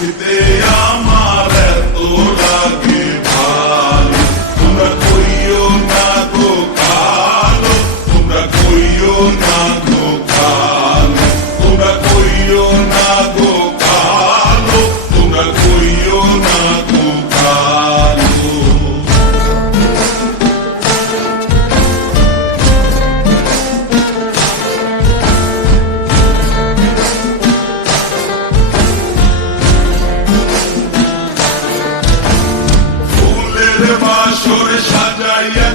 দেখতে তোমরা করিও না গো কালো। তোমরা করিও না গো কালো। তোমরা করিও না গো কালো। তোমরা করিও না গো Yeah.